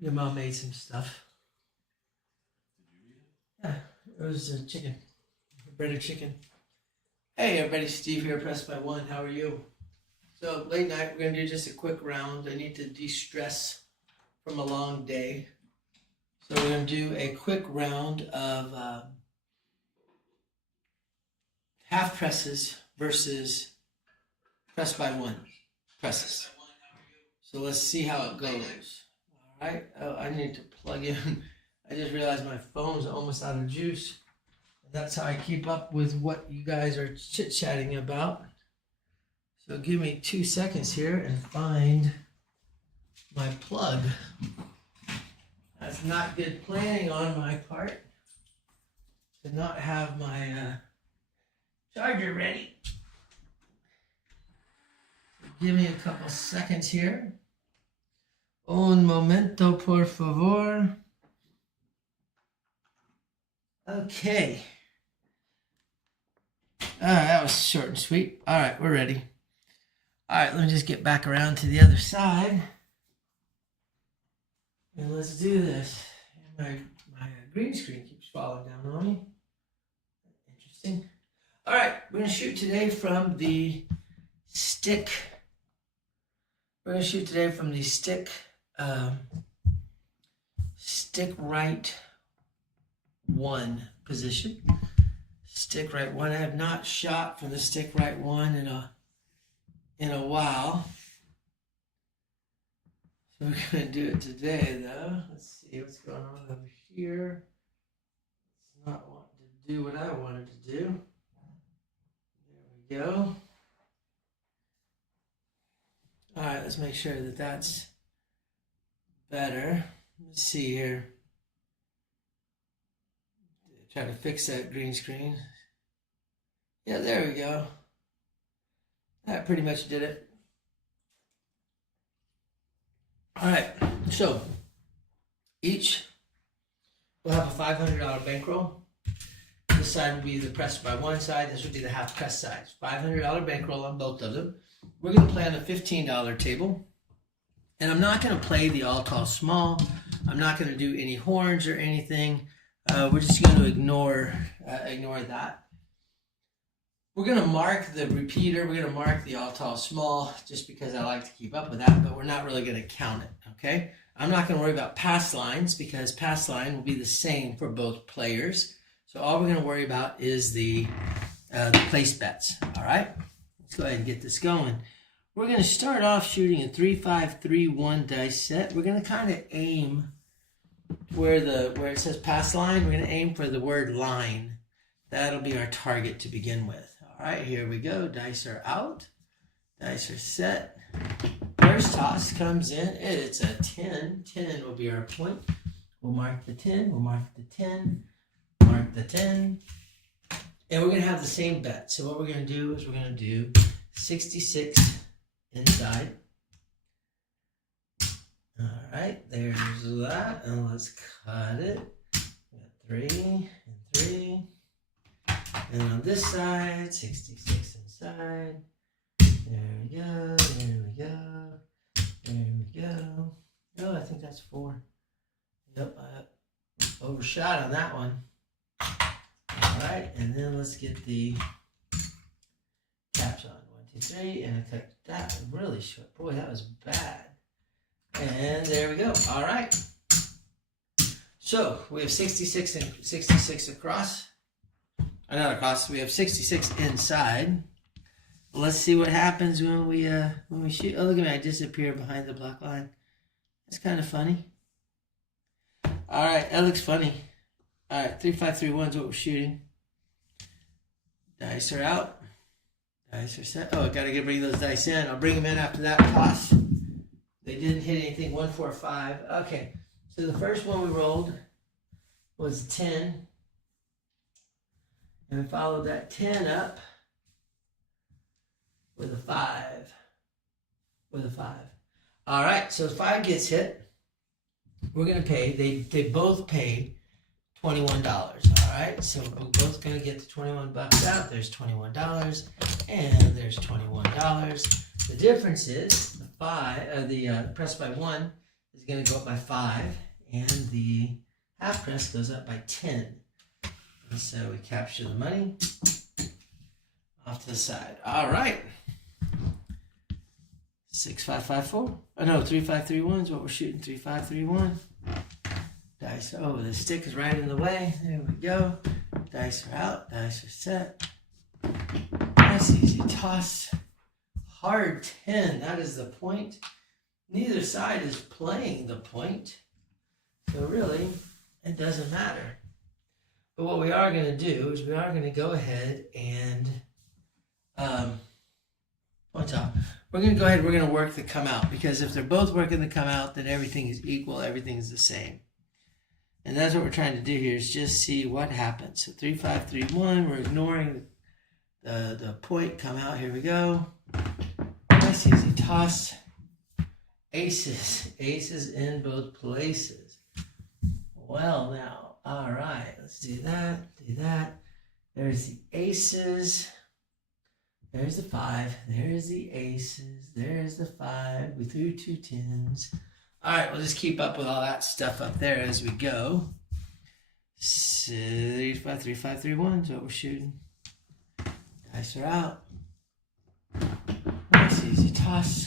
Your mom made some stuff. Yeah, it was chicken. Breaded chicken. Hey everybody, Steve here, Press by One. How are you? So late night, we're gonna do just a quick round. I need to de-stress from a long day. So we're gonna do a quick round of half presses versus press by one presses. So let's see how it goes. All right. Oh, I need to plug in. I just realized my phone's almost out of juice. That's how I keep up with what you guys are chit-chatting about. So give me 2 seconds here and find my plug. That's not good planning on my part to not have my charger ready. Give me a couple seconds here. Un momento, por favor. Okay. All right, that was short and sweet. All right, we're ready. All right, let me just get back around to the other side. And let's do this. My green screen keeps falling down on me. Interesting. All right, we're going to shoot today from the stick. We're going to shoot today from the stick right one position. Stick right one. I have not shot from the stick right one in a while. So we're going to do it today though. Let's see what's going on over here. It's not wanting to do what I wanted to do. There we go. All right, let's make sure that that's better. Let's see here. Try to fix that green screen. Yeah, there we go. That pretty much did it. All right, so each will have a $500 bankroll. This side will be the press by one side. This would be the half press side. $500 bankroll on both of them. We're going to play on a $15 table. And I'm not going to play the all tall small. I'm not going to do any horns or anything. We're just going to ignore that. We're going to mark the repeater. We're going to mark the all tall small just because I like to keep up with that, but we're not really going to count it, okay? I'm not going to worry about pass lines because pass line will be the same for both players. So all we're going to worry about is the place bets, all right? Let's go ahead and get this going. We're going to start off shooting a 3-5-3-1 dice set. We're going to kind of aim where it says pass line. We're going to aim for the word line. That'll be our target to begin with. All right, here we go. Dice are out. Dice are set. First toss comes in. It's a 10. 10 will be our point. We'll mark the 10. We'll mark the 10. Mark the 10. And we're going to have the same bet. So what we're going to do is we're going to do 66 inside. All right, there's that. And let's cut it. We got 3 and 3. And on this side, 66 inside. There we go, there we go, there we go. Oh, I think that's 4. Yep, I overshot on that one. All right, and then let's get the caps on. 1, 2, 3, and I cut that really short. Boy, that was bad. And there we go. All right. So we have 66 and 66 across. Not across. We have 66 inside. Let's see what happens when we shoot. Oh, look at me! I disappear behind the black line. That's kind of funny. All right, that looks funny. All right, 3-5-3-1 is what we're shooting. Dice are out. Dice are set. Oh, I gotta bring those dice in. I'll bring them in after that toss. They didn't hit anything. 1, 4, 5. Okay, so the first one we rolled was 10. And we followed that 10 up with a 5. With a 5. All right, so 5 gets hit. We're going to pay, they both pay $21. All right, so we're both going to get the 21 bucks out. There's $21 and there's $21. The difference is the press by one is going to go up by 5, and the half press goes up by 10. And so we capture the money off to the side. All right. 6554. Oh no, 3531 is what we're shooting. 3531. Dice. Oh, the stick is right in the way. There we go. Dice are out. Dice are set. Nice easy toss. Hard 10. That is the point. Neither side is playing the point. So really, it doesn't matter. But what we are going to do is we are going to go ahead and point off. We're going to go ahead and we're going to work the come out, because if they're both working the come out, then everything is equal, everything is the same. And that's what we're trying to do here, is just see what happens. So 3531, we're ignoring the point come out. Here we go. Nice easy toss. Aces in both places. Well, now, all right, let's do that. There's the aces. There's the 5. There's the aces. There's the 5. We threw 2 10s. All right, we'll just keep up with all that stuff up there as we go. 35, 35, 3 1 is what we're shooting. Dice are out. Nice easy toss.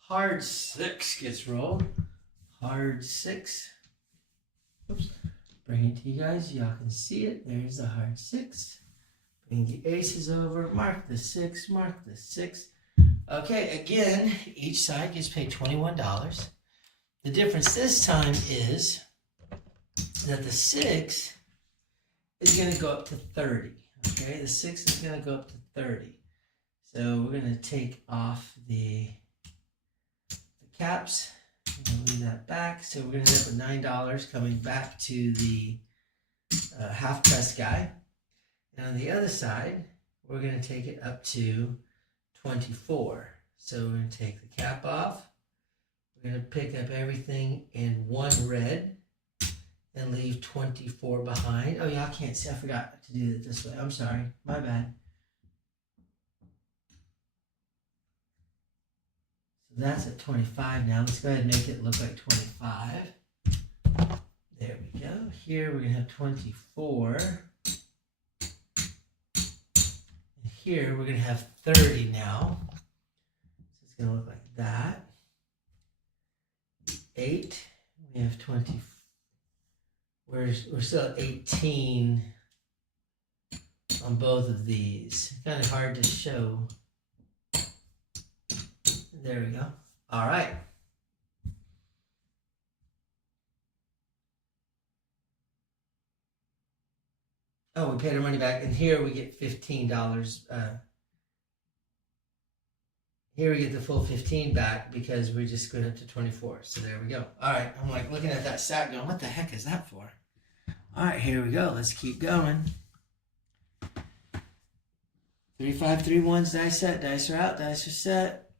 Hard 6 gets rolled. Hard 6. Oops. Bring it to you guys. Y'all can see it. There's the hard 6. Bring the aces over. Mark the 6. Mark the 6. Okay, again, each side gets paid $21. The difference this time is that the 6 is going to go up to 30. Okay, the 6 is going to go up to 30. So we're going to take off the caps. I'm going to leave that back. So we're going to end up with $9 coming back to the half press guy. And on the other side, we're going to take it up to 24. So we're going to take the cap off. We're going to pick up everything in 1 red and leave 24 behind. Oh, y'all can't see. I forgot to do it this way. I'm sorry. My bad. So that's at 25 now. Let's go ahead and make it look like 25. There we go. Here we're going to have 24. And here we're going to have 30 now. So it's going to look like that. 8. We have 20. We're still at 18 on both of these. Kind of hard to show. There we go. All right. Oh, we paid our money back, and here we get $15. Here we get the full 15 back because we just screwed up to 24. So there we go. All right, I'm like looking at that stack going, what the heck is that for? All right, here we go. Let's keep going. 3 5 3 1's dice set. Dice are out. Dice are set.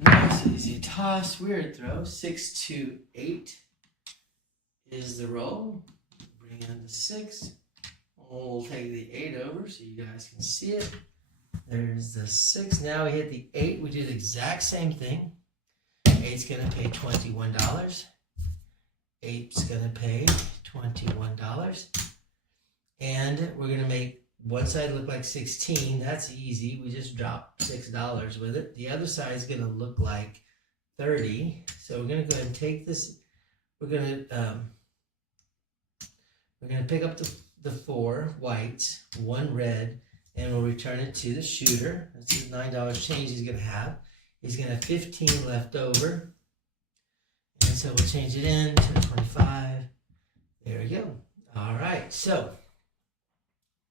Nice easy toss. Weird throw. 6 2 8 is the roll. Bring in the 6. We'll take the 8 over so you guys can see it. There's the 6. Now we hit the 8. We do the exact same thing. 8's going to pay $21. 8's going to pay $21. And we're going to make one side look like 16. That's easy. We just dropped $6 with it. The other side is going to look like 30. So we're going to go ahead and take this. We're going to pick up the 4 whites, 1 red, and we'll return it to the shooter. That's his $9 change he's going to have. He's going to have 15 left over. And so we'll change it in to 25. There we go. All right. So,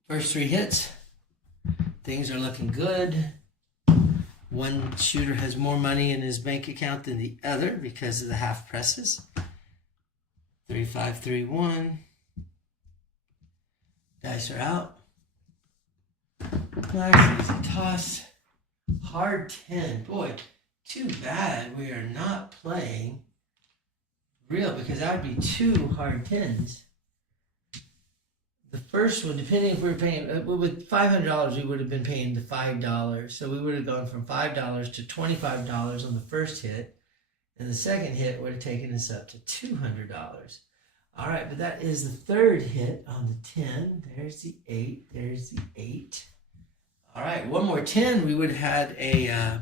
first 3 hits. Things are looking good. One shooter has more money in his bank account than the other because of the half presses. 3 5 3 1. Dice are out. Nice easy toss. Hard 10. Boy, too bad we are not playing real, because that would be 2 hard 10s. The first one, depending if we were paying, with $500, we would have been paying the $5. So we would have gone from $5 to $25 on the first hit. And the second hit would have taken us up to $200. All right, but that is the third hit on the 10. There's the 8. There's the 8. All right, one more 10. We would have had a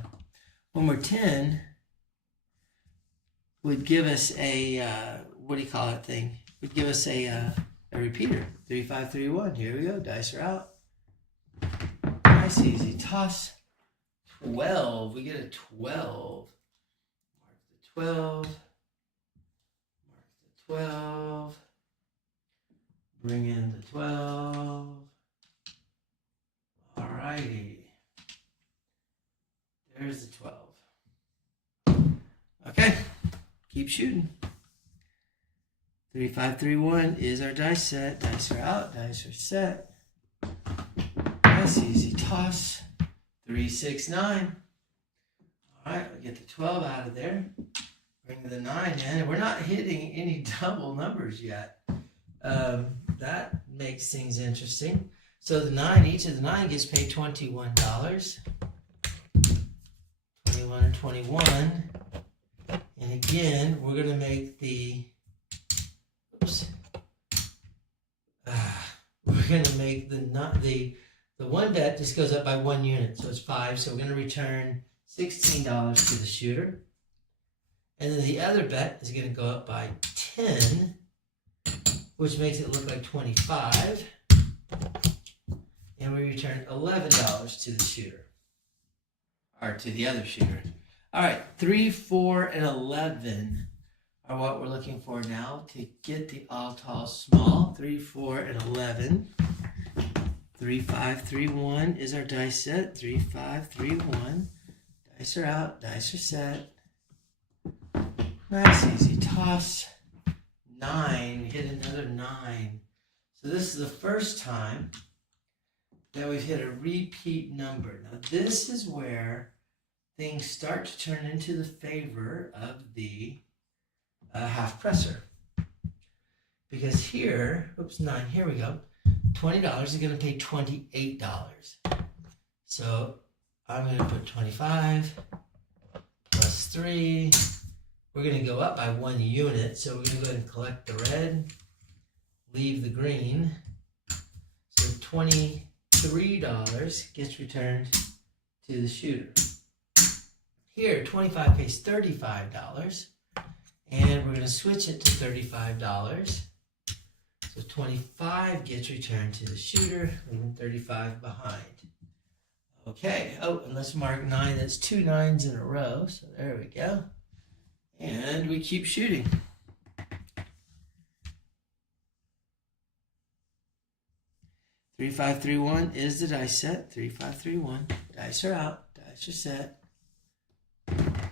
one more 10 would give us a what do you call that thing? Would give us a repeater. 3, 5, 3, 1. Here we go. Dice are out. Nice, easy toss. 12. We get a 12. Mark the 12. Mark the 12. Bring in the 12. All righty. There's the 12. Okay. Keep shooting. 3, 5, 3, 1 is our dice set. Dice are out. Dice are set. Nice, easy toss. 3, 6, 9. All right, we get the 12 out of there. Bring the 9 in, and we're not hitting any double numbers yet. That makes things interesting. So the 9, each of the 9 gets paid $21. 21 and 21. And again, we're going to make the, we're going to make the one bet just goes up by 1 unit, so it's 5. So we're going to return $16 to the shooter. And then the other bet is going to go up by 10, which makes it look like 25. And we return $11 to the shooter, or to the other shooter. All right, 3, 4, and 11 are what we're looking for now to get the all tall small. 3, 4, and 11. 3, 5, 3, 1 is our dice set. 3, 5, 3, 1. Dice are out. Dice are set. Nice, easy toss. 9. We hit another 9. So this is the first time that we've hit a repeat number. Now this is where things start to turn into the favor of the half presser. Because here, 9, here we go. $20 is going to pay $28. So I'm going to put 25 plus 3. We're going to go up by 1 unit. So we're going to go ahead and collect the red, leave the green. So $23 gets returned to the shooter. Here, 25 pays $35. And we're going to switch it to $35. So 25 gets returned to the shooter, leaving 35 behind. Okay, oh, and let's mark 9. That's 2 9s in a row. So there we go. And we keep shooting. Three, 5, 3, 1 is the dice set. 3, 5, 3, 1. Dice are out. Dice are set.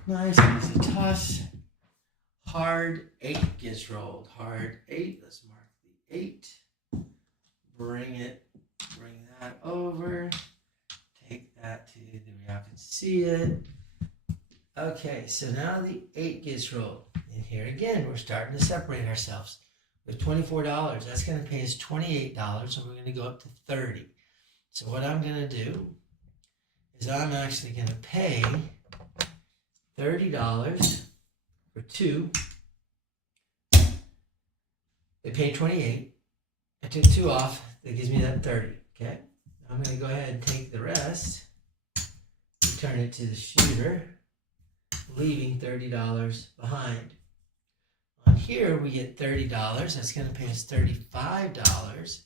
Nice, easy toss. Hard 8 gets rolled. Hard 8. Let's mark the 8. Bring that over. Take that to where y'all can see it. Okay, so now the 8 gets rolled. And here again, we're starting to separate ourselves. With $24, that's going to pay us $28, and we're going to go up to 30. So what I'm going to do is I'm actually going to pay $30 for 2. They paid 28. I took 2 off. That gives me that 30. Okay. I'm going to go ahead and take the rest, return it to the shooter, leaving $30 behind. On here, we get $30. That's going to pay us $35.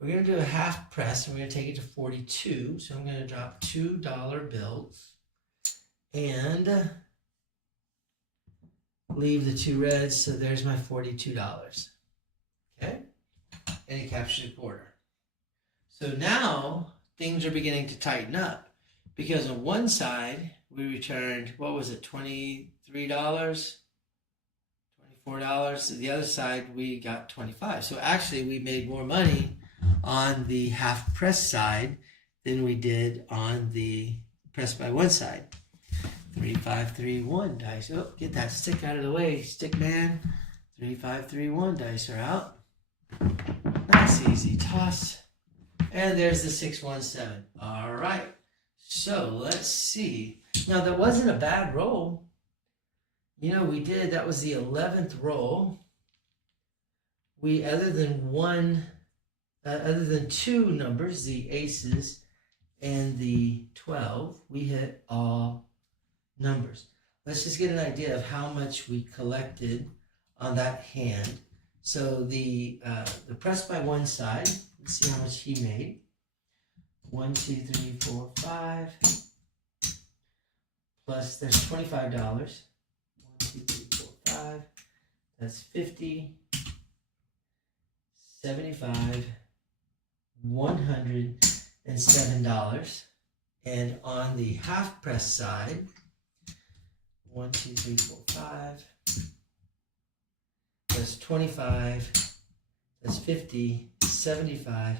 We're going to do a half press, and we're going to take it to 42. So I'm going to drop $2 bills and leave the 2 reds. So there's my $42. Okay? And it captures a quarter. So now things are beginning to tighten up, because on one side we returned, what was it, $23, $24. The other side we got 25. So actually we made more money on the half press side than we did on the press by 1 side. 3, 5, 3, 1 dice. Oh, get that stick out of the way, stick man. 3, 5, 3, 1 dice are out. Nice, easy toss. And there's the 6, 1, 7. All right. So let's see. Now that wasn't a bad roll. You know, we did, that was the 11th roll. We, other than two numbers, the aces and the 12, we hit all numbers. Let's just get an idea of how much we collected on that hand. So the press by one side, let's see how much he made. 1, 2, 3, 4, 5. Plus there's $25. 1, 2, 3, 4, 5. That's 50, 75, $107. And on the half press side, 1, 2, 3, 4, 5. That's 25. That's 50, 75,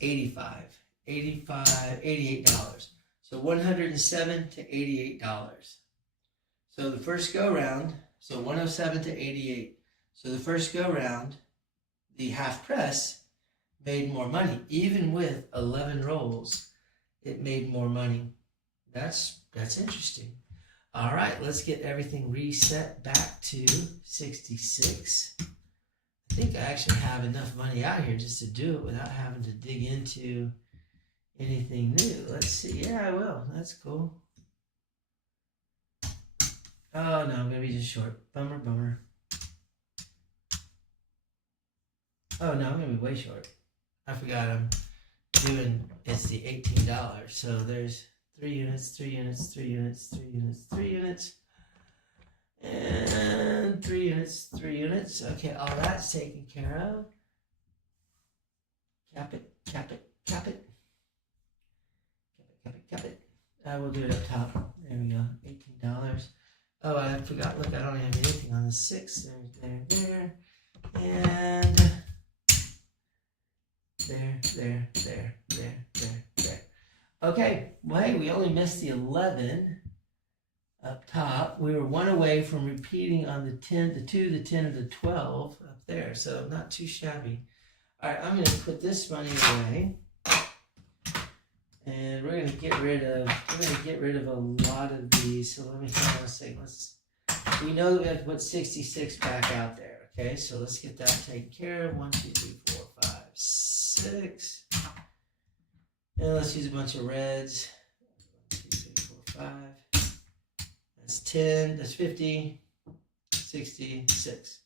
85, 85, $88. So $107 to $88. So the first go round, so 107 to 88. So the first go round, the half press made more money. Even with 11 rolls, it made more money. That's interesting. All right, let's get everything reset back to 66. I think I actually have enough money out here just to do it without having to dig into anything new. Let's see. Yeah, I will. That's cool. Oh, no, I'm going to be just short. Bummer, bummer. Oh, no, I'm going to be way short. I forgot I'm doing, it's the $18. So there's 3 units, 3 units, 3 units, 3 units, 3 units. And 3 units, 3 units. Okay, all that's taken care of. Cap it, cap it, cap it. Cap it. We'll do it up top. There we go. $18. Oh, I forgot. Look, I don't have anything on the 6. There. And there. Okay. Well, hey, we only missed the 11 up top. We were one away from repeating on the 10, the 2, the 10, and the 12 up there. So not too shabby. All right, I'm going to put this money away. And we're going to get rid of a lot of these. So let me hang on a second. We know that we have to put 66 back out there. Okay, so let's get that taken care of. 1, 2, 3, 4, 5, 6. And let's use a bunch of reds. 1, 2, 3, 4, 5. That's 10. That's 50. 66.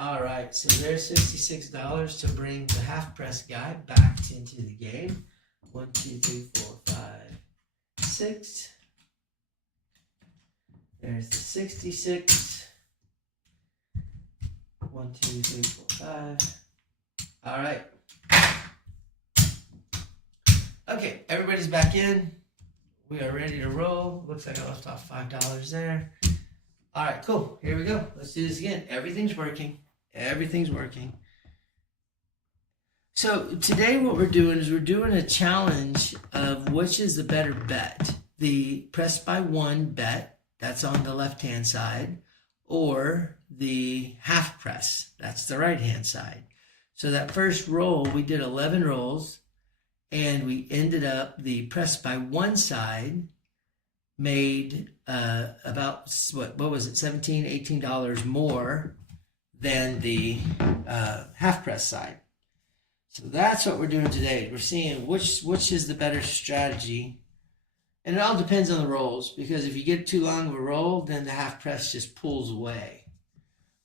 All right, so there's $66 to bring the half press guy back into the game. 1, 2, 3, 4, 5, 6. There's the 66. 1, 2, 3, 4, 5. All right. Okay, everybody's back in. We are ready to roll. Looks like I left off $5 there. All right, cool. Here we go. Let's do this again. Everything's working. Everything's working. So today what we're doing is we're doing a challenge of which is the better bet. The press by one bet, that's on the left-hand side, or the half press, that's the right-hand side. So that first roll, we did 11 rolls, and we ended up, the press by one side made about, what was it, $17, $18 more than the half press side. So that's what we're doing today. We're seeing which is the better strategy. And it all depends on the rolls, because if you get too long of a roll, then the half press just pulls away.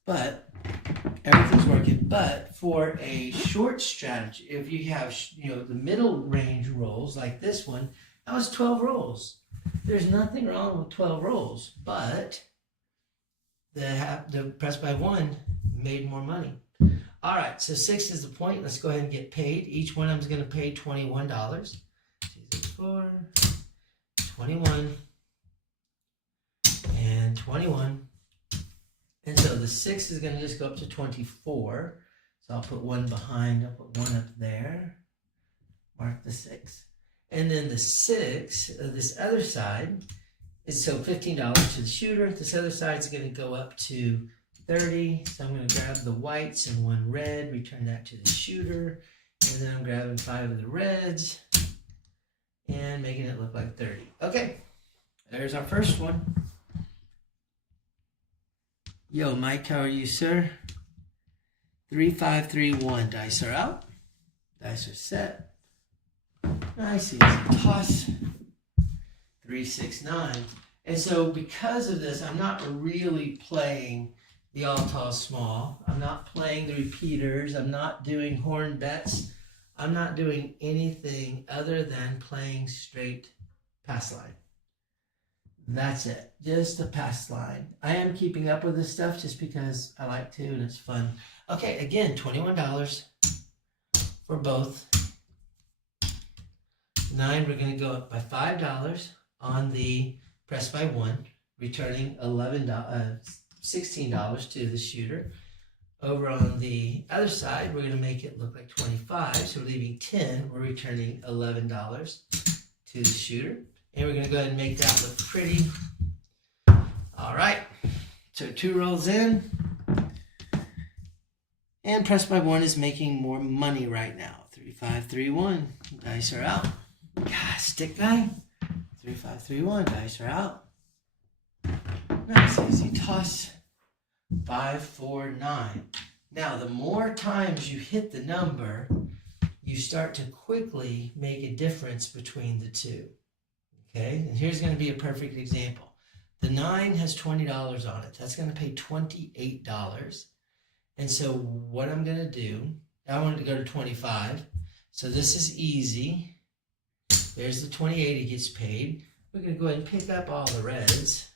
But everything's working. But for a short strategy, if you have, the middle range rolls like this one, that was 12 rolls. There's nothing wrong with 12 rolls, but the press by one made more money. All right, so 6 is the point. Let's go ahead and get paid. Each one of them is going to pay $21. 2, 4, 21, and 21. And so the 6 is going to just go up to 24. So I'll put 1 behind. I'll put 1 up there. Mark the 6. And then the 6, this other side, is so $15 to the shooter. This other side is going to go up to 30. So I'm going to grab the whites and 1 red, return that to the shooter. And then I'm grabbing 5 of the reds and making it look like 30. Okay, there's our first one. Yo, Mike, how are you, sir? 3, 5, 3, 1. Dice are out. Dice are set. Nice, easy toss. 3, 6, 9. And so because of this, I'm not really playing the all tall small. I'm not playing the repeaters. I'm not doing horn bets. I'm not doing anything other than playing straight pass line. That's it. Just a pass line. I am keeping up with this stuff just because I like to and it's fun. Okay, again, $21 for both. 9, we're going to go up by $5 on the press by 1, returning $16 to the shooter. Over on the other side, we're going to make it look like 25, so we're leaving 10. We're returning $11 to the shooter. And we're going to go ahead and make that look pretty. All right, so 2 rolls in. And press by 1 is making more money right now. 3, 5, 3, 1. Dice are out. God, stick guy. 3, 5, 3, 1. Dice are out. Nice, easy toss. 5, 4, 9. Now, the more times you hit the number, you start to quickly make a difference between the two. Okay, and here's going to be a perfect example. The 9 has $20 on it. That's going to pay $28. And so what I'm going to do, I wanted to go to 25. So this is easy. There's the 28, it gets paid. We're going to go ahead and pick up all the reds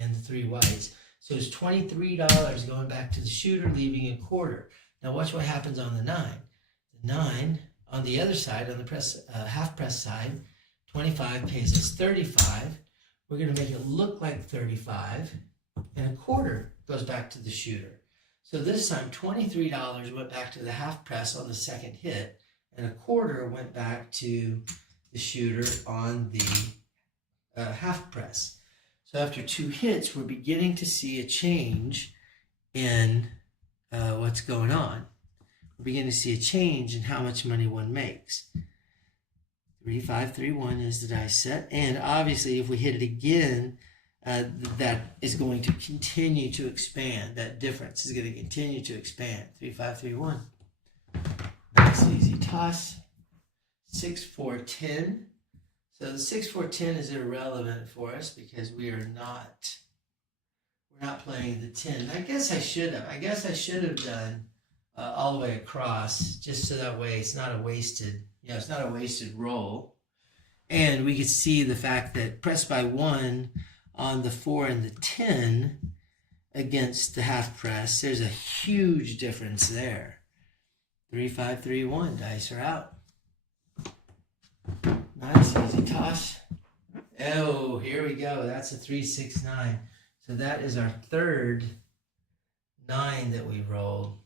and the 3 whites. So it's $23 going back to the shooter, leaving a quarter. Now watch what happens on the 9. The 9 on the other side, on the press half press side, 25 pays us 35. We're going to make it look like 35, and a quarter goes back to the shooter. So this time, $23 went back to the half press on the second hit, and a quarter went back to the shooter on the half press. So after 2 hits, we're beginning to see a change in what's going on. We're beginning to see a change in how much money one makes. 3, 5, 3, 1 is the dice set. And obviously, if we hit it again, that is going to continue to expand. That difference is going to continue to expand. 3, 5, 3, 1. Nice, easy toss. 6, 4, 10. So the 6, 4, 10 is irrelevant for us because we're not playing the 10. I guess I should have done all the way across, just so that way it's not a wasted, it's not a wasted roll. And we could see the fact that press by 1 on the 4 and the 10 against the half press, there's a huge difference there. 3, 5, 3, 1. Dice are out. Nice, easy toss. Oh, here we go. That's a 3, 6, 9. So that is our third 9 that we rolled.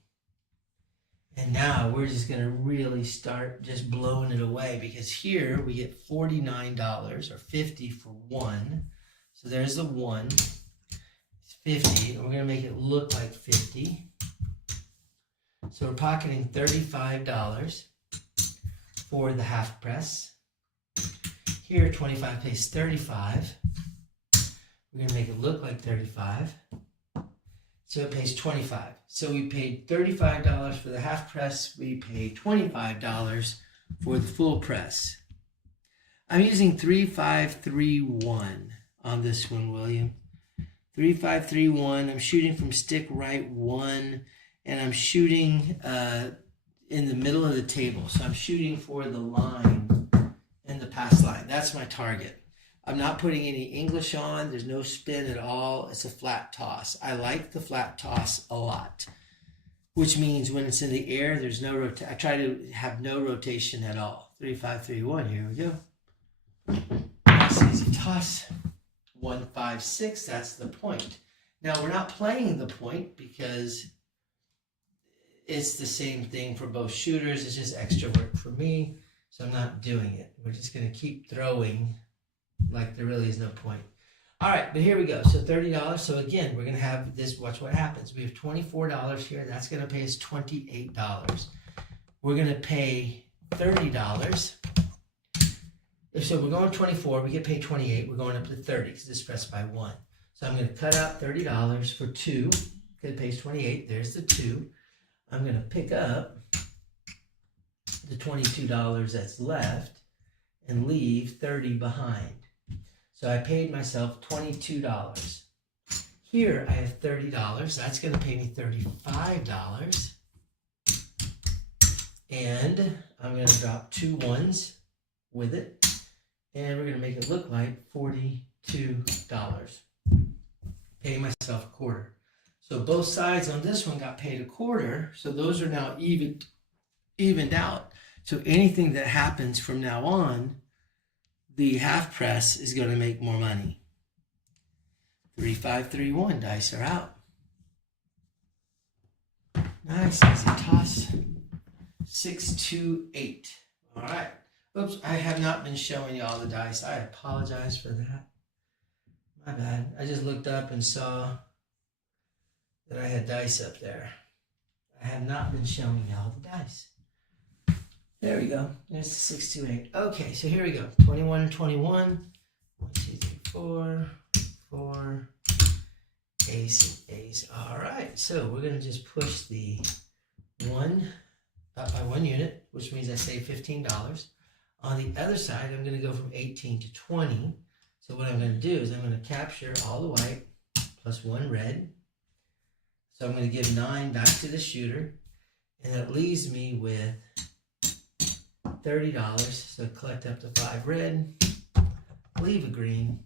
And now we're just going to really start just blowing it away, because here we get $49 or 50 for 1. So there's the 1. It's 50. And we're going to make it look like 50. So we're pocketing $35 for the half press. Here, 25 pays 35. We're going to make it look like 35. So it pays 25. So we paid $35 for the half press. We paid $25 for the full press. I'm using 3, 5, 3, 1 on this one, William. 3, 5, 3, 1. I'm shooting from stick right 1, and I'm shooting in the middle of the table. So I'm shooting for the line and the pass line. That's my target. I'm not putting any English on. There's no spin at all. It's a flat toss. I like the flat toss a lot, which means when it's in the air, there's no rotation. I try to have no rotation at all. 3, 5, 3, 1. Here we go. Nice, easy toss. 1, 5, 6. That's the point. Now, we're not playing the point because it's the same thing for both shooters. It's just extra work for me, so I'm not doing it. We're just going to keep throwing like there really is no point. All right, but here we go. So $30. So again, we're going to have this. Watch what happens. We have $24 here. That's going to pay us $28. We're going to pay $30. So we're going 24. We get paid 28. We're going up to 30 because this is pressed by 1. So I'm going to cut out $30 for 2. It pays 28. There's the 2. I'm going to pick up the $22 that's left and leave 30 behind. So I paid myself $22. Here I have $30. That's going to pay me $35. And I'm going to drop 2 ones with it. And we're going to make it look like $42. Pay myself a quarter. So both sides on this one got paid a quarter. So those are now evened out. So anything that happens from now on, the half press is going to make more money. 3, 5, 3, 1. Dice are out. Nice, easy toss. 6, 2, 8. All right. Oops, I have not been showing you all the dice. I apologize for that. My bad. I just looked up and saw that I had dice up there. I have not been showing you all the dice. There we go. There's 6, 2, 8. Okay, so here we go. 21 and 21. 1, 2, 3, 4. 4. Ace and ace. All right, so we're going to just push the 1 up by 1 unit, which means I save $15. On the other side, I'm going to go from 18 to 20. So what I'm going to do is I'm going to capture all the white plus 1 red. So I'm going to give 9 back to the shooter. And that leaves me with $30. So collect up to 5 red, leave a green.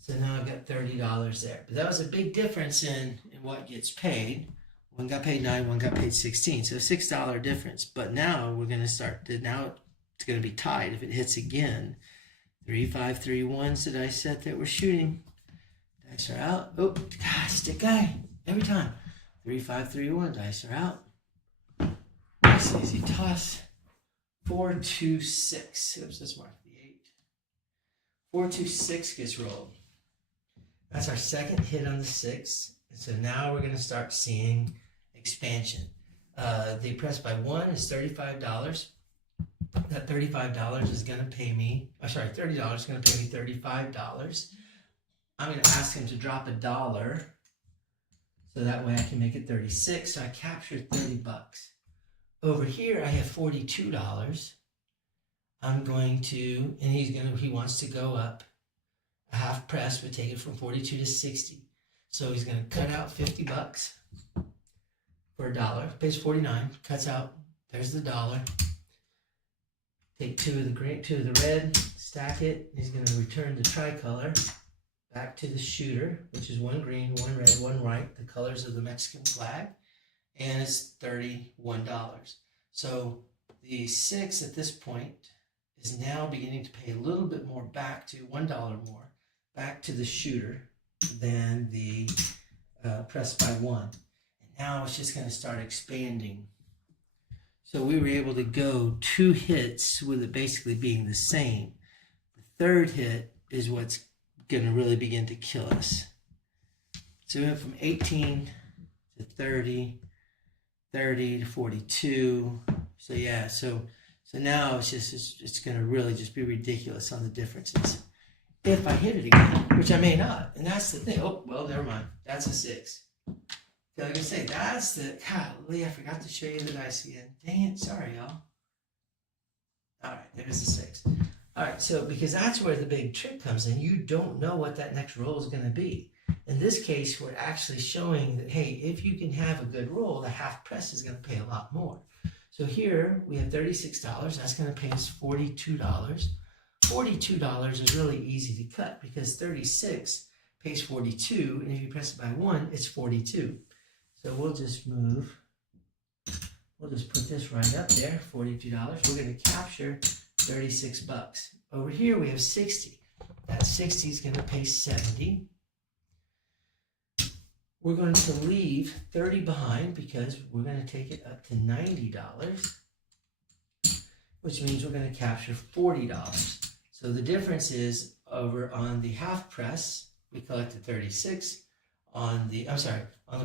So now I've got $30 there. But that was a big difference in what gets paid. One got paid 9, one got paid 16. So $6 difference. But now we're going to start, now it's going to be tied if it hits again. 3, 5, 3, 1's the dice set that we're shooting. Dice are out. Oh, gosh, stick guy. Every time. 3, 5, 3, 1. Dice are out. Nice, easy toss. 4, 2, 6. Oops, let's mark the 8. 4, 2, 6 gets rolled. That's our second hit on the 6. And so now we're going to start seeing expansion. The press by 1 is $35. That $35 is going to pay me, $30 is going to pay me $35. I'm going to ask him to drop $1 so that way I can make it 36. So I captured $30. Over here I have $42. I'm going to, and he wants to go up. A half press would take it from 42 to 60. So he's going to cut out $50 for $1. Pays 49. Cuts out. There's the $1. Take 2 of the green, 2 of the red. Stack it. He's going to return the tricolor back to the shooter, which is 1 green, 1 red, 1 white. The colors of the Mexican flag, and it's $31. So the 6 at this point is now beginning to pay a little bit more back to $1 more back to the shooter than the press by 1. And now it's just going to start expanding. So we were able to go 2 hits with it basically being the same. The 3rd hit is what's going to really begin to kill us. So we went from 18 to 30, 30 to 42. So yeah, so now it's going to really just be ridiculous on the differences. If I hit it again, which I may not, and that's the thing. Oh, well, never mind. That's a 6. Like I say, that's the, golly, I forgot to show you the dice again. Dang it, sorry, y'all. All right, there's the 6. All right, so because that's where the big trick comes in. You don't know what that next roll is going to be. In this case, we're actually showing that, hey, if you can have a good roll, the half press is going to pay a lot more. So here we have $36. That's going to pay us $42. $42 is really easy to cut because 36 pays 42, and if you press it by 1, it's 42. So we'll just put this right up there, $42. We're going to capture $36. Over here we have 60. That 60 is going to pay 70. We're going to leave 30 behind because we're going to take it up to $90, which means we're going to capture $40. So the difference is over on the half press, we collected 36. On the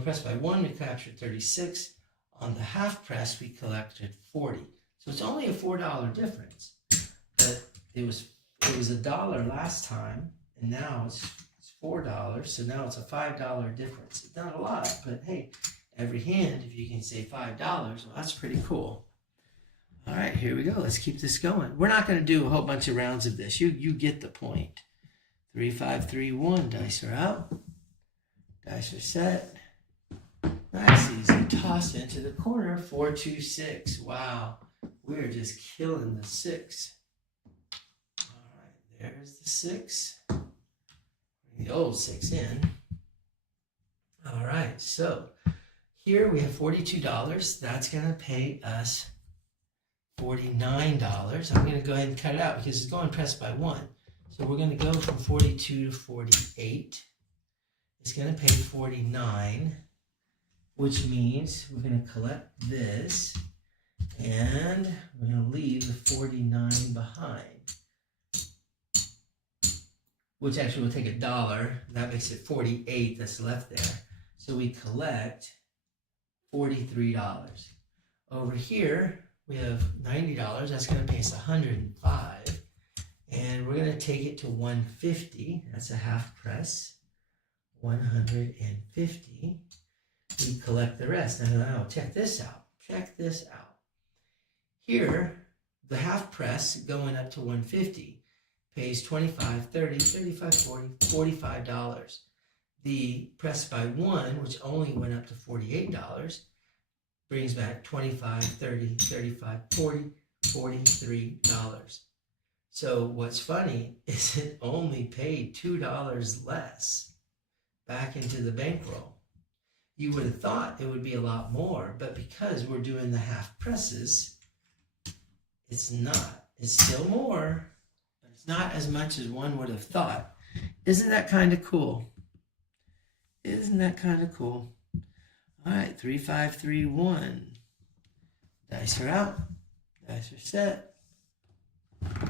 press by 1, we captured 36. On the half press, we collected 40. So it's only a $4 difference. But it was $1 last time, and now it's $4. So now it's a $5 difference. It's not a lot, but hey, every hand, if you can say $5, well, that's pretty cool. All right, here we go. Let's keep this going. We're not going to do a whole bunch of rounds of this. You get the point. 3, 5, 3, 1. Dice are out. Dice are set. Nice, easy. Toss into the corner. 4, 2, 6. Wow. We're just killing the 6. All right, there's the 6. Bring the old 6 in. All right, so here we have $42. That's going to pay us $49. I'm going to go ahead and cut it out because it's going pressed by 1. So we're going to go from 42 to 48. It's going to pay 49, which means we're going to collect this and we're going to leave the 49 behind, which actually will take $1. That makes it 48 that's left there. So we collect $43. Over here, we have $90. That's going to pay us $105. And we're going to take it to 150. That's a half press. 150. We collect the rest. Now, check this out. Check this out. Here, the half press going up to 150 pays $25, $30, $35, $40, $45. The press by 1, which only went up to $48, brings back $25, $30, $35, $40, $43. So what's funny is it only paid $2 less back into the bankroll. You would have thought it would be a lot more, but because we're doing the half presses, it's not. It's still more, but it's not as much as one would have thought. Isn't that kind of cool? Isn't that kind of cool? All right, 3, 5, 3, 1. Dice are out. Dice are set.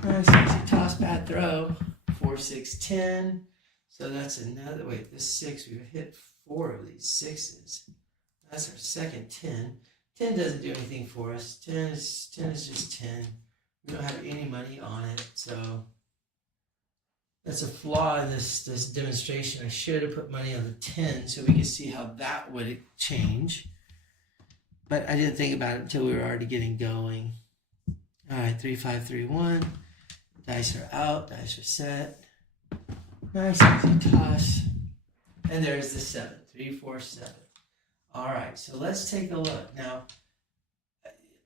Nice, easy toss, bad throw. 4, 6, 10. So that's another, wait, this 6, we've hit 4 of these 6s. That's our second 10. 10 doesn't do anything for us. 10 is just 10. We don't have any money on it, so that's a flaw in this demonstration. I should have put money on the 10 so we could see how that would change. But I didn't think about it until we were already getting going. All right, 3, 5, 3, 1. Dice are out. Dice are set. Nice easy toss. And there's the 7. 3, 4, 7. All right, so let's take a look. Now,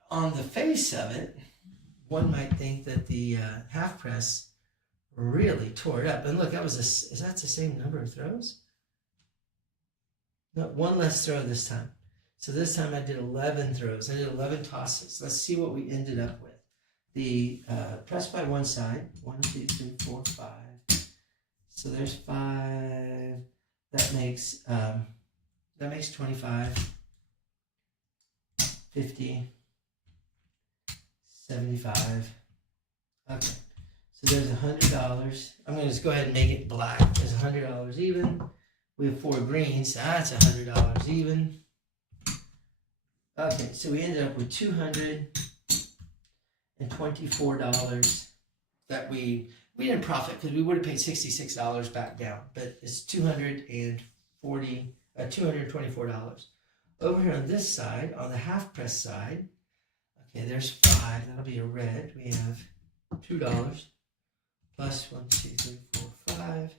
on the face of it, one might think that the half press really tore it up. And look, is that the same number of throws? No, one less throw this time. So this time I did 11 throws. I did 11 tosses. Let's see what we ended up with. The press by one side, 1, 2, 3, 4, 5. So there's 5. That makes 25, 50, 75. Okay. So there's $100. I'm going to just go ahead and make it black. There's $100 even. We have 4 greens. So that's $100 even. Okay, so we ended up with $224 that we didn't profit because we would have paid $66 back down, but it's $224. Over here on this side, on the half press side, okay, there's 5. That'll be a red. We have $2 plus 1, 2, 3, 4, 5.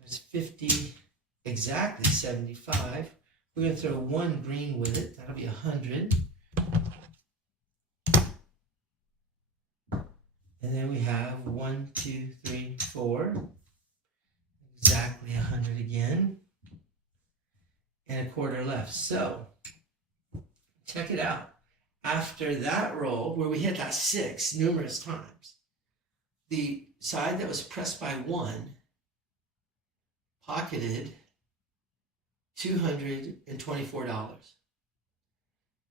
There's 50, exactly 75. We're going to throw 1 green with it. That'll be 100. And then we have 1, 2, 3, 4. Exactly 100 again. And a quarter left. So, check it out. After that roll, where we hit that 6 numerous times, the side that was pressed by 1 pocketed $224.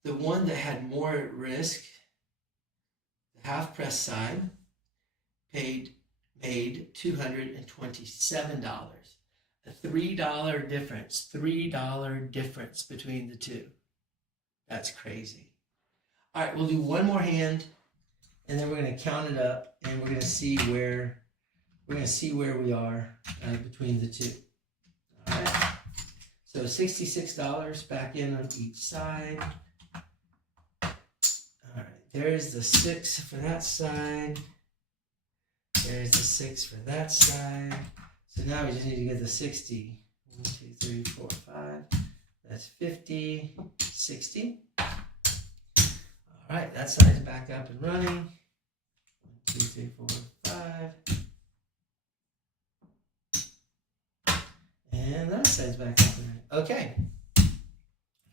The one that had more at risk, the half press side, made $227. A $3 difference. $3 difference between the two. That's crazy. All right, we'll do one more hand, and then we're going to count it up, and we're going to see where we're going to see where we are between the two. All right. So $66 back in on each side. All right. There's the 6 for that side. There's the 6 for that side. So now we just need to get the 60. 1, 2, 3, 4, 5. That's 50, 60. All right, that side's back up and running. 1, 2, 3, 4, 5. And that side's back up and running. Okay.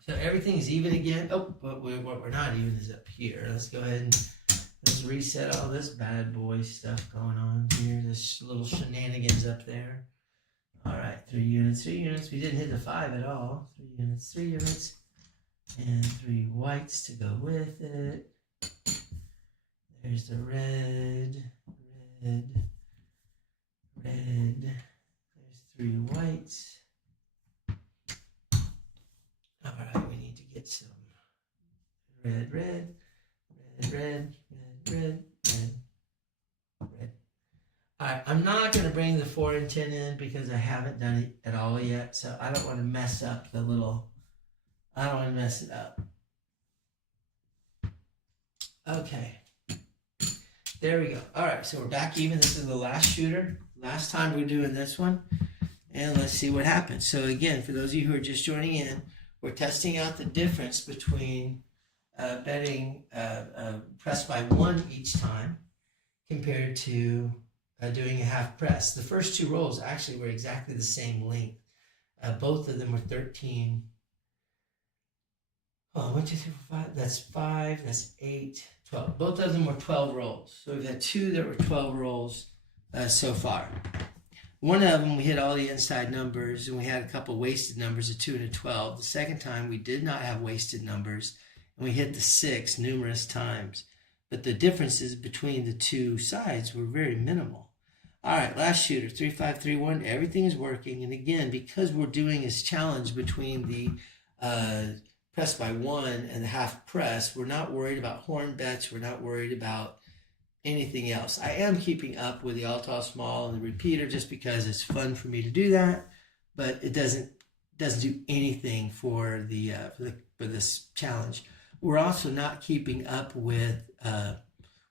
So everything's even again. Oh, but what we're not even is up here. Let's go ahead and let's reset all this bad boy stuff going on here. This little shenanigans up there. All right, 3 units, 3 units. We didn't hit the 5 at all. 3 units, 3 units. And 3 whites to go with it. There's the red, red, red. There's 3 whites. All right, we need to get some red, red, red, red, red, red, red, red. All right, I'm not going to bring the 4 and 10 in because I haven't done it at all yet, so I don't want to mess up the little, I don't want to mess it up. Okay, there we go. All right, so we're back even. This is the last shooter. Last time we're doing this one, and let's see what happens. So again, for those of you who are just joining in, we're testing out the difference between betting press by 1 each time compared to doing a half press. The first 2 rolls actually were exactly the same length. Both of them were 13. Oh, 1, 2, 3, 4, 5. That's 5. That's 8, 12. Both of them were 12 rolls. So we've had 2 that were 12 rolls so far. One of them we hit all the inside numbers, and we had a couple wasted numbers, a 2 and a 12. The second time we did not have wasted numbers, and we hit the 6 numerous times. But the differences between the 2 sides were very minimal. All right, last shooter, 3, 5, 3, 1. Everything is working. And again, because we're doing this challenge between the press by 1 and the half press, we're not worried about horn bets. We're not worried about anything else. I am keeping up with the all tall small and the repeater just because it's fun for me to do that, but it doesn't do anything for this challenge. We're also not keeping up with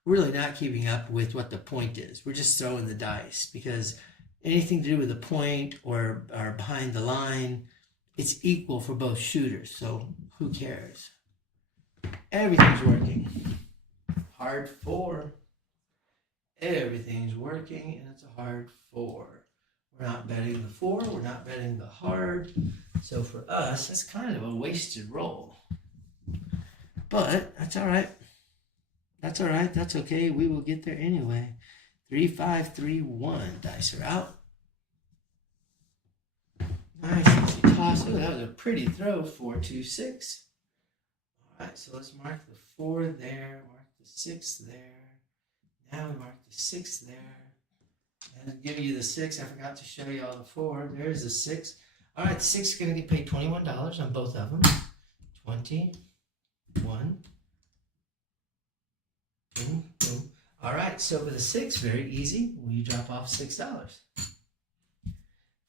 really not keeping up with what the point is. We're just throwing the dice because anything to do with the point or behind the line, it's equal for both shooters. So who cares? Everything's working. Hard 4. Everything's working, and it's a hard 4. We're not betting the 4. We're not betting the hard. So for us, that's kind of a wasted roll. But that's all right. That's all right. That's okay. We will get there anyway. 3, 5, 3, 1. Dice are out. Nice easy toss. Oh, that was a pretty throw. 4, 2, 6. All right, so let's mark the 4 there. Mark the 6 there. Now we mark the 6 there. And I'll give you the 6. I forgot to show you all the 4. There's the 6. All right, the 6 is going to get paid $21 on both of them. 21. Boom, boom. All right, so for the 6, very easy. We drop off $6.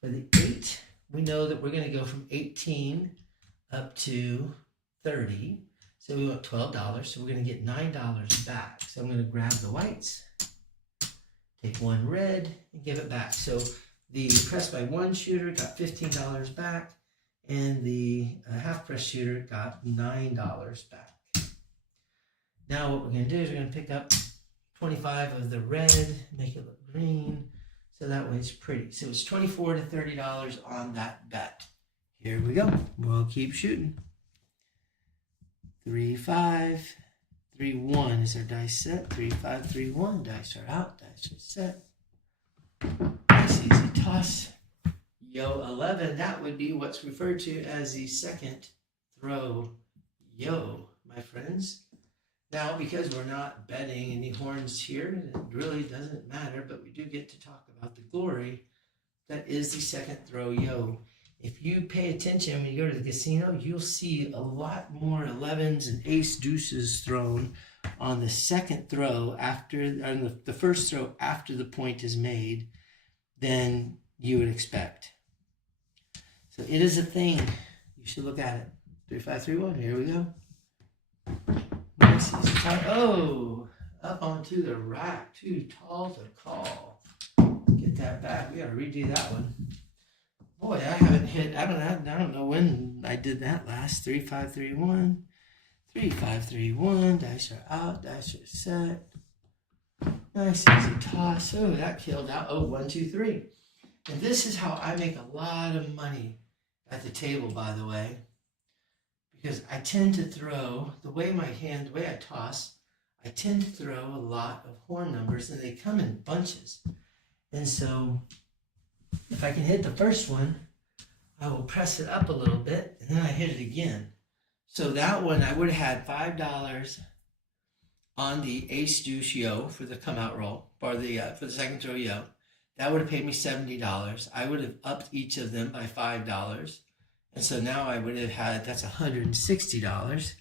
For the 8, we know that we're going to go from 18 up to 30. So we want $12, so we're going to get $9 back. So I'm going to grab the whites, take 1 red, and give it back. So the press by 1 shooter got $15 back, and the half press shooter got $9 back. Now what we're going to do is we're going to pick up 25 of the red, make it look green, so that way it's pretty. So it's $24 to $30 on that bet. Here we go. We'll keep shooting. 3, 5, 3, 1 is our dice set. 3, 5, 3, 1. Dice are out. Dice are set. Nice easy toss. Yo 11. That would be what's referred to as the second throw yo, my friends. Now, because we're not betting any horns here, it really doesn't matter, but we do get to talk about the glory that is the second throw yo. If you pay attention when you go to the casino, you'll see a lot more 11s and ace deuces thrown on the second throw after, on the first throw after the point is made than you would expect. So it is a thing. You should look at it. 3, 5, 3, 1. Here we go. Nice, easy, tight. Oh, up onto the rack. Too tall to call. Get that back. We got to redo that one. Boy, I haven't hit. I don't know when I did that last. 3, 5, 3, 1. 3, 5, 3, 1. Dice are out. Dice are set. Nice easy toss. Oh, that killed out. Oh, 1, 2, 3. And this is how I make a lot of money at the table, by the way. Because I tend to throw, the way I toss, I tend to throw a lot of horn numbers, and they come in bunches. And so, if I can hit the first one, I will press it up a little bit, and then I hit it again. So that one, I would have had $5 on the ace deuce yo for the come out roll, or the for the second throw yo. That would have paid me $70. I would have upped each of them by $5. And so now I would have had, that's $160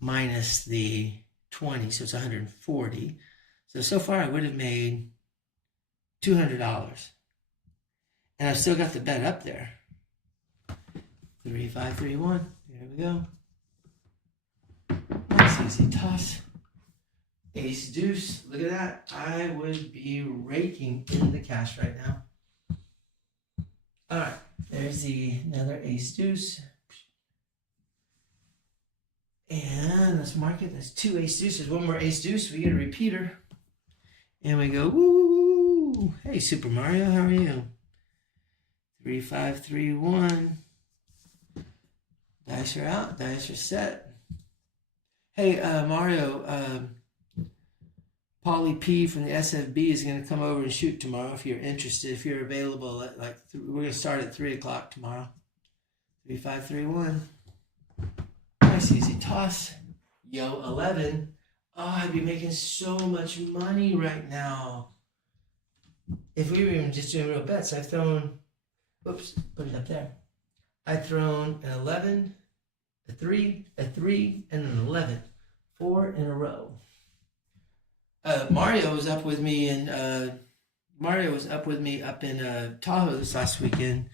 minus the 20, so it's $140. So far I would have made $200. And I've still got the bet up there. 3, 5, 3, 1. There we go. Nice easy toss. Ace deuce. Look at that. I would be raking in the cash right now. All right. There's another ace deuce. And let's mark it. That's 2 ace deuces. One more ace deuce. We get a repeater. And we go, woo! Hey, Super Mario, how are you? 3, 5, 3, 1. Dice are out. Dice are set. Hey, Mario, Paulie P from the SFB is going to come over and shoot tomorrow if you're interested. If you're available, we're going to start at 3 o'clock tomorrow. 3, 5, 3, 1. Nice easy toss. Yo, 11. Oh, I'd be making so much money right now. If we were even just doing real bets, I've thrown, whoops, put it up there. I've thrown an 11, a 3, and an 11. 4 in a row. Mario was up with me up in Tahoe this last weekend,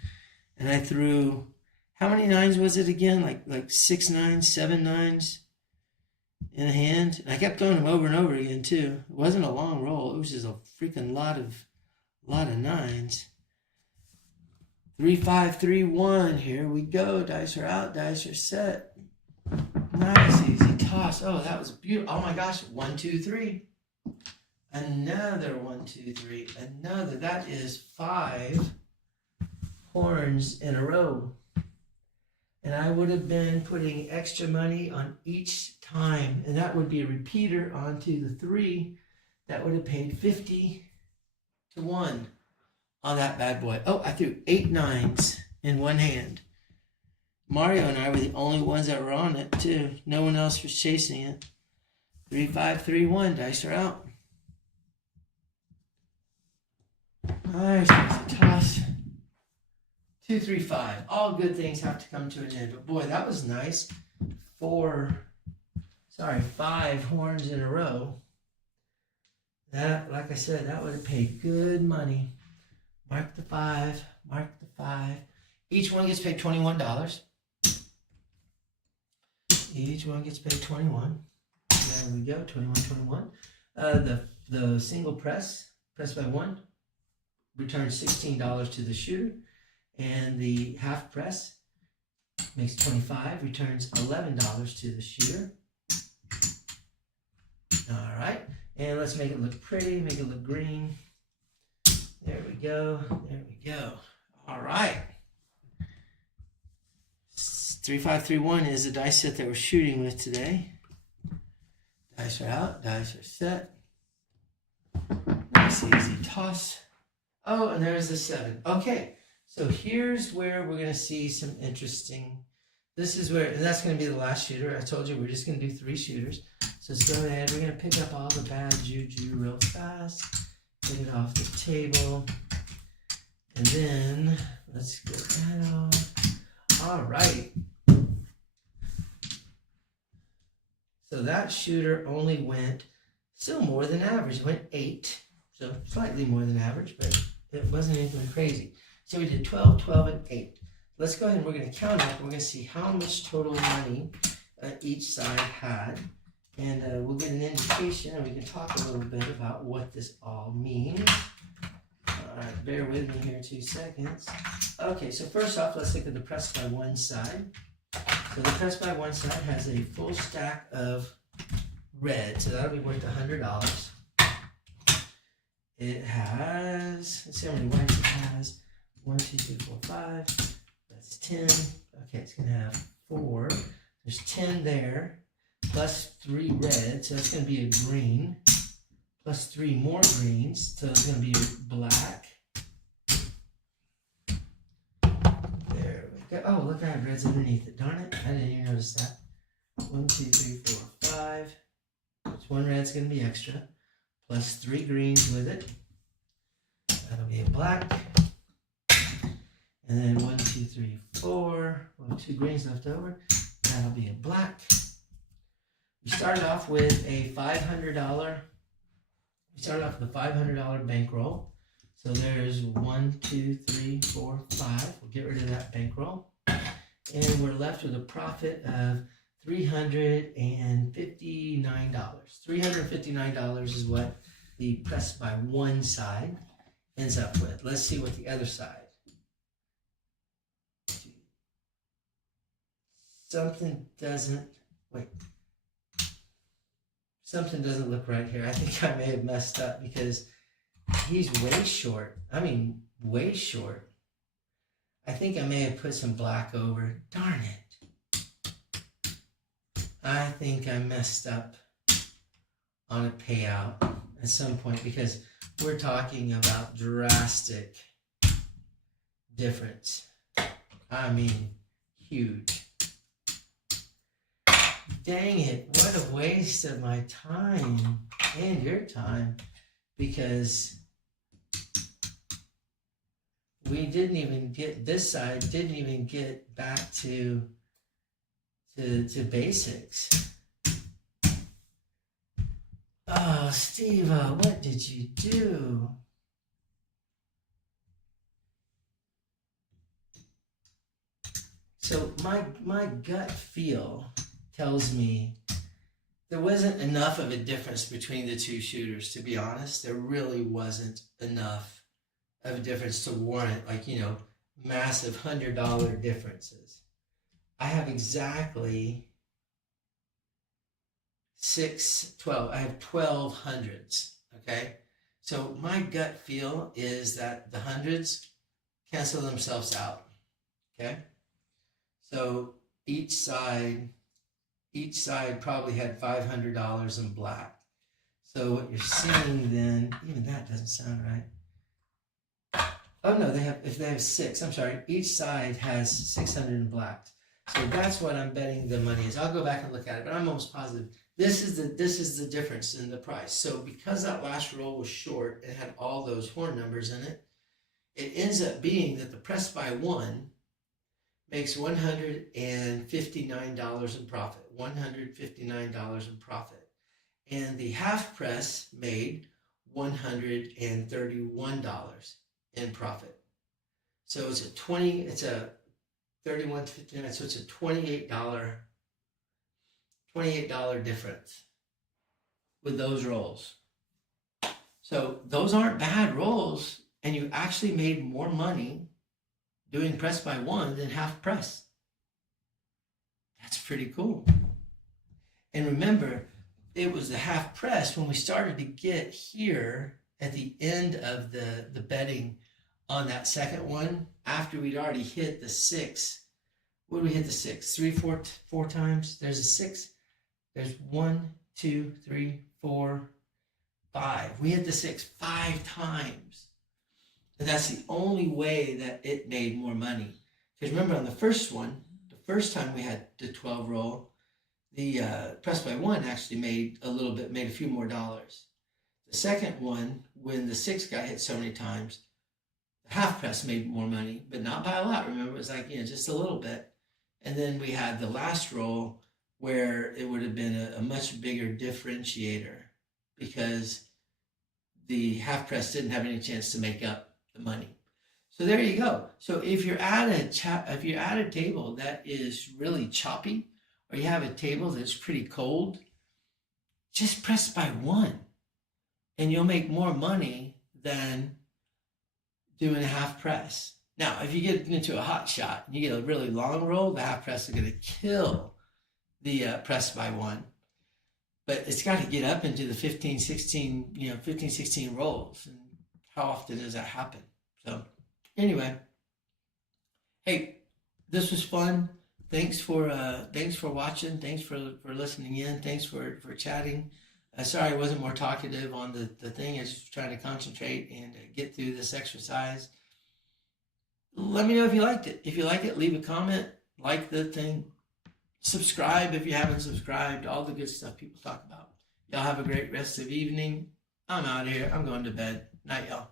and I threw, how many nines was it again? Like 6 nines, 7 nines in a hand. And I kept throwing them over and over again too. It wasn't a long roll. It was just a freaking lot of nines. 3, 5, 3, 1. Here we go. Dice are out. Dice are set. Nice easy toss. Oh, that was beautiful. Oh my gosh. 1, 2, 3. Another 1, 2, 3. Another. That is 5 horns in a row. And I would have been putting extra money on each time. And that would be a repeater onto the 3. That would have paid 50 to 1 on that bad boy. Oh, I threw 8 nines in one hand. Mario and I were the only ones that were on it too. No one else was chasing it. 3, 5, 3, 1. Dice are out. Nice toss. 2, 3, 5. All good things have to come to an end. But boy, that was nice. 5 horns in a row. That, like I said, that would have paid good money. Mark the 5. Mark the 5. Each one gets paid $21. Each one gets paid 21. There we go, 21. The single press by 1, returns $16 to the shooter. And the half press makes 25, returns $11 to the shooter. All right, and let's make it look pretty, make it look green. There we go, there we go. All right. 3, 5, 3, 1 is the dice set that we're shooting with today. Dice are out, dice are set. Nice easy toss. Oh, and there's the 7. Okay, so here's where we're going to see some interesting. This is where, and that's going to be the last shooter. I told you we're just going to do 3 shooters. So let's go ahead. We're going to pick up all the bad juju real fast. Get it off the table. And then let's get that off. All right. So that shooter only went still more than average. It went 8. So slightly more than average, but It wasn't anything crazy. So we did 12, 12, and 8. Let's go ahead and we're going to count up. We're going to see how much total money each side had. And we'll get an indication and we can talk a little bit about what this all means. Alright, bear with me here 2 seconds. Okay, so first off, let's look at the press by one side. So the press by one side has a full stack of red, so that'll be worth $100. It has, let's see how many whites it has. 1, 2, 3, 4, 5. That's 10. Okay, it's going to have 4. There's 10 there, plus 3 red, so that's going to be a green, plus 3 more greens, so it's going to be a black. There we go. Oh, look, I have reds underneath it. Darn it, I didn't even notice that. 1, 2, 3, 4, 5. There's 1 red's going to be extra, plus 3 greens with it. That'll be a black. And then 1, 2, 3, 4. We'll have 2 greens left over. That'll be a black. We started off with a $500. We started off with a $500 bankroll. So there's 1, 2, 3, 4, 5. We'll get rid of that bankroll. And we're left with a profit of $359. $359 is what the press by one side ends up with. Let's see what the other side. Something doesn't look right here. I think I may have messed up because he's way short. I mean, way short. I think I may have put some black over. Darn it. I think I messed up on a payout at some point because we're talking about drastic difference. I mean, huge. Dang it, what a waste of my time and your time, because we didn't even get, this side didn't even get back to basics. Oh, Steve, what did you do? So my gut feel tells me there wasn't enough of a difference between the two shooters, to be honest. There really wasn't enough of a difference to warrant, massive $100 differences. I have exactly 12. I have 12 hundreds, okay? So my gut feel is that the hundreds cancel themselves out, okay? So each side probably had $500 in black. So what you're seeing then, even that doesn't sound right. Oh no, if they have 6, I'm sorry, each side has 600 in black. So that's what I'm betting the money is. I'll go back and look at it, but I'm almost positive. This is the difference in the price. So because that last roll was short and had all those horn numbers in it, it ends up being that the press by one makes $159 in profit. $159 in profit. And the half press made $131 in profit. So it's a 31.59, so it's a $28 difference with those rolls. So those aren't bad rolls, and you actually made more money doing press by one than half press. That's pretty cool. And remember, it was the half press when we started to get here at the end of the betting on that second one, after we'd already hit the 6. What did we hit the 6? 3, 4 times? There's a 6. There's 1, 2, 3, 4, 5. We hit the 6 5 times. And that's the only way that it made more money. Because remember on the first one, the first time we had the 12 roll, the press by one actually made a few more dollars. The second one, when the 6 got hit so many times, the half press made more money, but not by a lot. Remember, it was just a little bit. And then we had the last roll where it would have been a much bigger differentiator because the half press didn't have any chance to make up the money. So there you go. So if you're at a table that is really choppy, or you have a table that's pretty cold, just press by one, and you'll make more money than doing a half press. Now, if you get into a hot shot and you get a really long roll, the half press is going to kill the press by one. But it's got to get up into the 15, 16 rolls. And how often does that happen? So anyway, hey, this was fun. Thanks for watching. Thanks for listening in. Thanks for chatting. Sorry I wasn't more talkative on the thing. I was just trying to concentrate and get through this exercise. Let me know if you liked it. If you like it, leave a comment, like the thing, subscribe if you haven't subscribed, all the good stuff people talk about. Y'all have a great rest of the evening. I'm out of here. I'm going to bed. Night, y'all.